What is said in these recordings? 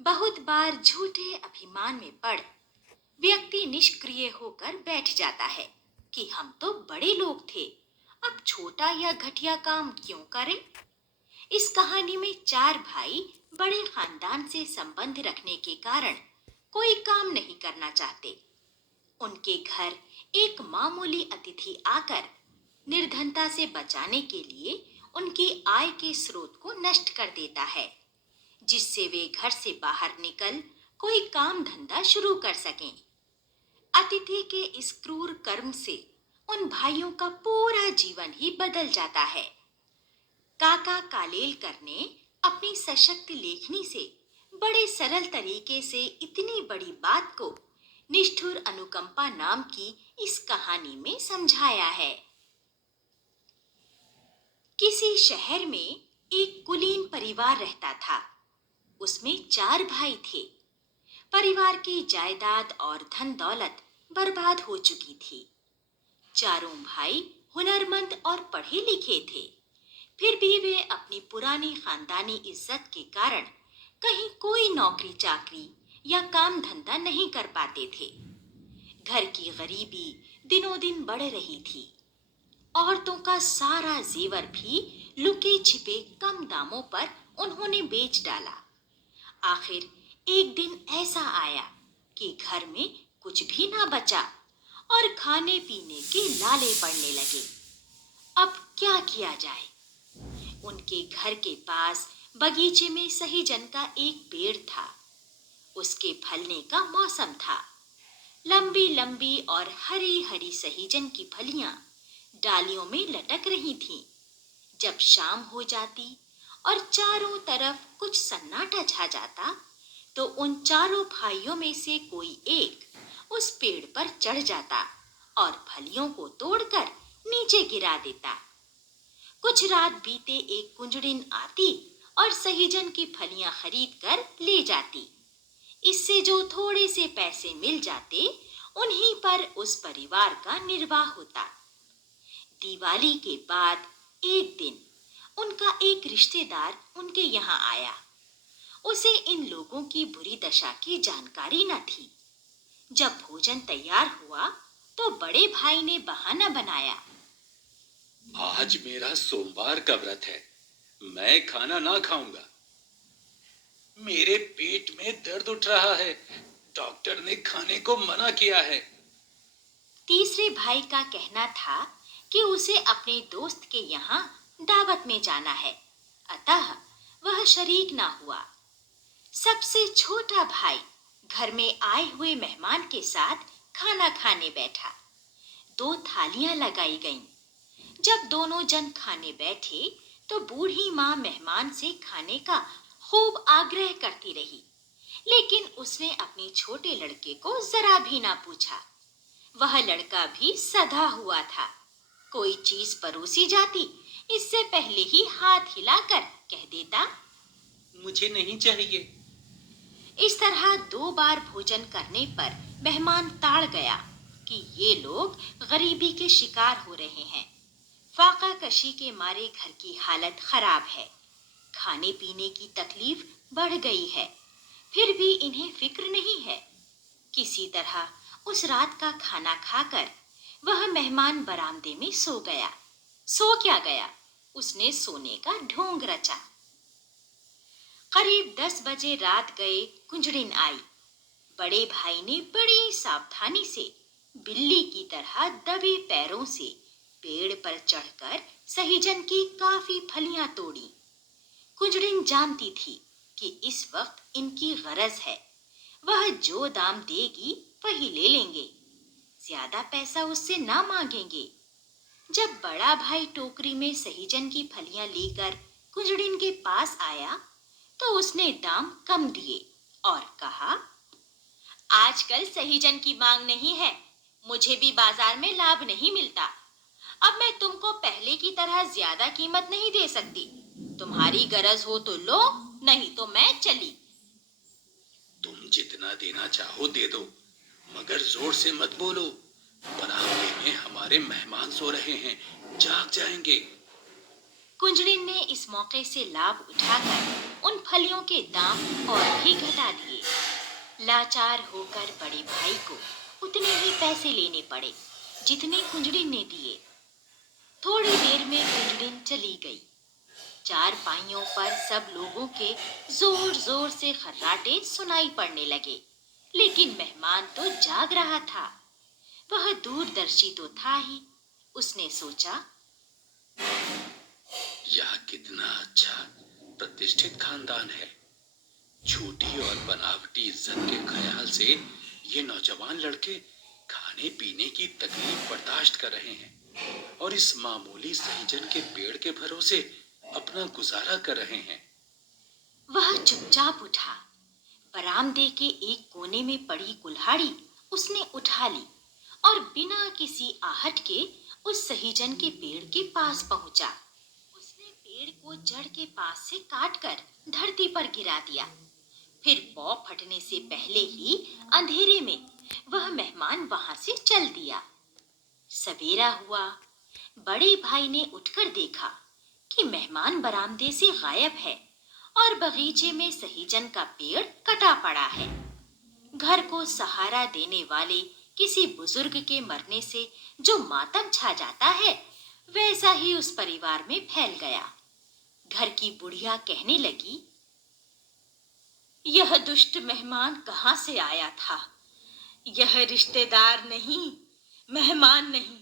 बहुत बार झूठे अभिमान में पड़ व्यक्ति निष्क्रिय होकर बैठ जाता है कि हम तो बड़े लोग थे, अब छोटा या घटिया काम क्यों करें। इस कहानी में चार भाई बड़े खानदान से संबंध रखने के कारण कोई काम नहीं करना चाहते। उनके घर एक मामूली अतिथि आकर निर्धनता से बचाने के लिए उनकी आय के स्रोत को नष्ट कर देता है, जिससे वे घर से बाहर निकल कोई काम धंधा शुरू कर सकें। अतिथि के इस क्रूर कर्म से उन भाइयों का पूरा जीवन ही बदल जाता है। काका कालेलकर ने अपनी सशक्त लेखनी से बड़े सरल तरीके से इतनी बड़ी बात को निष्ठुर अनुकंपा नाम की इस कहानी में समझाया है। किसी शहर में एक कुलीन परिवार रहता था। उसमें चार भाई थे। परिवार की जायदाद और धन दौलत बर्बाद हो चुकी थी। चारों भाई हुनरमंद और पढ़े लिखे थे, फिर भी वे अपनी पुरानी खानदानी इज्जत के कारण कहीं कोई नौकरी चाकरी या काम धंधा नहीं कर पाते थे। घर की गरीबी दिनों दिन बढ़ रही थी। औरतों का सारा जेवर भी लुके छिपे कम दामों पर उन्होंने बेच डाला। आखिर एक दिन ऐसा आया कि घर में कुछ भी ना बचा और खाने पीने के लाले पड़ने लगे। अब क्या किया जाए? उनके घर के पास बगीचे में सहीजन का एक पेड़ था। उसके फलने का मौसम था। लंबी लंबी और हरी हरी सहीजन की फलियां डालियों में लटक रही थीं। जब शाम हो जाती और चारों तरफ कुछ सन्नाटा छा जाता, तो उन चारों भाइयों में से कोई एक उस पेड़ पर चढ़ जाता और फलियों को तोड़कर नीचे गिरा देता। कुछ रात बीते एक कुंजड़िन आती और सहीजन की फलियां खरीद कर ले जाती। इससे जो थोड़े से पैसे मिल जाते, उन्हीं पर उस परिवार का निर्वाह होता। दिवाली के बाद एक दिन उनका एक रिश्तेदार उनके यहाँ आया। उसे इन लोगों की बुरी दशा की जानकारी न थी। जब भोजन तैयार हुआ तो बड़े भाई ने बहाना बनाया। आज मेरा सोमवार का व्रत है, मैं खाना ना खाऊंगा। मेरे पेट में दर्द उठ रहा है, डॉक्टर ने खाने को मना किया है। तीसरे भाई का कहना था कि उसे अपने दोस्त के यहाँ दावत में जाना है, अतः वह शरीक ना हुआ। सबसे छोटा भाई घर में आए हुए मेहमान के साथ खाना खाने बैठा। 2 थालियां लगाई गईं। जब दोनों जन खाने बैठे तो बूढ़ी माँ मेहमान से खाने का खूब आग्रह करती रही, लेकिन उसने अपने छोटे लड़के को जरा भी ना पूछा। वह लड़का भी सधा हुआ था। कोई चीज परोसी जाती, इससे पहले ही हाथ हिलाकर कह देता, मुझे नहीं चाहिए। इस तरह 2 बार भोजन करने पर मेहमान ताड़ गया कि ये लोग गरीबी के शिकार हो रहे हैं। फाका कशी के मारे घर की हालत खराब है। खाने पीने की तकलीफ बढ़ गई है, फिर भी इन्हें फिक्र नहीं है। किसी तरह उस रात का खाना खाकर वह मेहमान बरामदे में सो गया। सो क्या गया, उसने सोने का ढोंग रचा। करीब 10 बजे रात गए कुंजड़िन आई। बड़े भाई ने बड़ी सावधानी से बिल्ली की तरह दबे पैरों से पेड़ पर चढ़कर सहीजन की काफी फलियां तोड़ी। कुंजड़िन जानती थी कि इस वक्त इनकी गरज है। वह जो दाम देगी वही ले लेंगे, ज्यादा पैसा उससे ना मांगेंगे। जब बड़ा भाई टोकरी में सहीजन की फलियां लेकर कुंजड़िन के पास आया तो उसने दाम कम दिए और कहा, आजकल सहीजन की मांग नहीं है, मुझे भी बाजार में लाभ नहीं मिलता। अब मैं तुमको पहले की तरह ज्यादा कीमत नहीं दे सकती। तुम्हारी गरज हो तो लो, नहीं तो मैं चली। तुम जितना देना चाहो दे दो, मगर जोर से मत बोलो। बरामदे में हमारे मेहमान सो रहे हैं, जाग जाएंगे। कुंजड़िन ने इस मौके से लाभ उठाकर उन फलियों के दाम और भी घटा दिए। लाचार होकर बड़े भाई को उतने ही पैसे लेने पड़े जितने कुंजड़िन ने दिए। थोड़ी देर में कुंजड़िन चली गई। चारपाइयों पर सब लोगों के जोर जोर से खर्राटे सुनाई पड़ने लगे, लेकिन मेहमान तो जाग रहा था। वह दूरदर्शी तो था ही। उसने सोचा, यह कितना अच्छा प्रतिष्ठित खानदान है। छोटी और बनावटी इज्जत के ख्याल से ये नौजवान लड़के खाने पीने की तकलीफ बर्दाश्त कर रहे हैं और इस मामूली सहीजन के पेड़ के भरोसे अपना गुजारा कर रहे हैं। वह चुपचाप उठा। बरामदे के एक कोने में पड़ी कुल्हाड़ी उसने उठा ली और बिना किसी आहट के उस सहीजन के पेड़ के पास पहुंचा। उसने पेड़ को जड़ के पास से काटकर धरती पर गिरा दिया। फिर पौ फटने से पहले ही अंधेरे में वह मेहमान वहां से चल दिया। सवेरा हुआ। बड़े भाई ने उठकर देखा कि मेहमान बरामदे से गायब है और बगीचे में सहीजन का पेड़ कटा पड़ा है। घर को सहारा देने वाले किसी बुजुर्ग के मरने से जो मातम छा जाता है, वैसा ही उस परिवार में फैल गया। घर की बुढ़िया कहने लगी, यह दुष्ट मेहमान कहाँ से आया था? यह रिश्तेदार नहीं, मेहमान नहीं,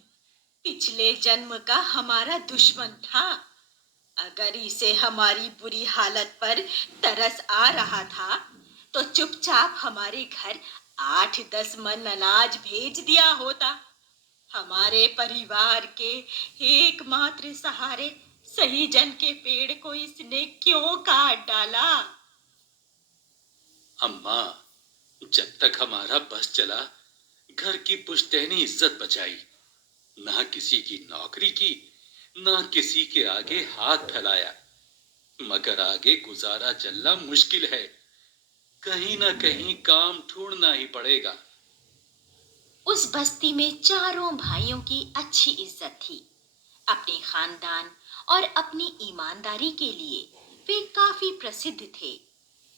पिछले जन्म का हमारा दुश्मन था। अगर इसे हमारी बुरी हालत पर तरस आ रहा था तो चुपचाप हमारे घर 8-10 मन अनाज भेज दिया होता। हमारे परिवार के एकमात्र सहारे सहीजन के पेड़ को इसने क्यों काट डाला? अम्मा, जब तक हमारा बस चला, घर की पुश्तैनी इज्जत बचाई। ना किसी की नौकरी की, ना किसी के आगे हाथ फैलाया। मगर आगे गुजारा चलना मुश्किल है। कहीं ना कहीं काम ढूंढना ही पड़ेगा। उस बस्ती में चारों भाइयों की अच्छी इज्जत थी। अपने खानदान और अपनी ईमानदारी के लिए वे काफी प्रसिद्ध थे।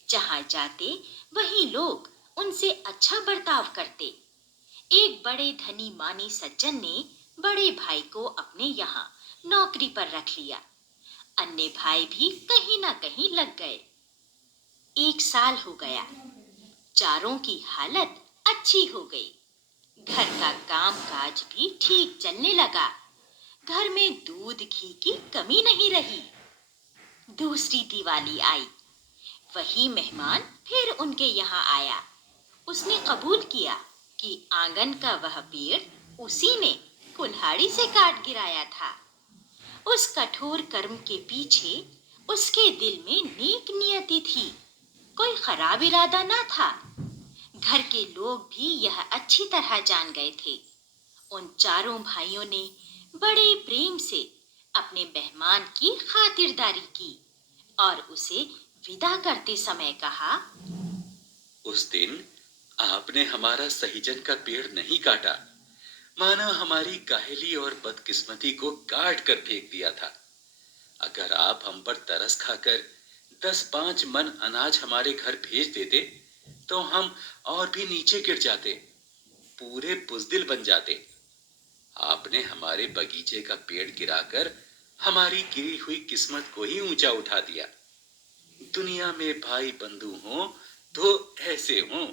जहां जाते वहीं लोग उनसे अच्छा बर्ताव करते। एक बड़े धनी मानी सज्जन ने बड़े भाई को अपने यहाँ नौकरी पर रख लिया। अन्य भाई भी कहीं ना कहीं लग गए। 1 साल हो गया। चारों की हालत अच्छी हो गई। घर का काम काज भी ठीक चलने लगा। घर में दूध घी की कमी नहीं रही। दूसरी दिवाली आई। वही मेहमान फिर उनके यहाँ आया। उसने कबूल किया कि आंगन का वह पेड़ उसी ने कुल्हाड़ी से काट गिराया था। उस कठोर कर्म के पीछे उसके दिल में नेक नियति थी, कोई खराब इरादा ना था। घर के लोग भी यह अच्छी तरह जान गए थे। उन चारों भाइयों ने बड़े प्रेम से अपने मेहमान की खातिरदारी की और उसे विदा करते समय कहा, उस दिन आपने हमारा सहीजन का पेड़ नहीं काटा, माना हमारी काहली और बदकिस्मती को काट कर फेंक दिया था। अगर आप हम पर तरस खाकर 10-5 मन अनाज हमारे घर भेज देते तो हम और भी नीचे गिर जाते, पूरे बुजदिल बन जाते। आपने हमारे बगीचे का पेड़ गिराकर हमारी गिरी हुई किस्मत को ही ऊंचा उठा दिया। दुनिया में भाई बंधु हों तो ऐसे हों।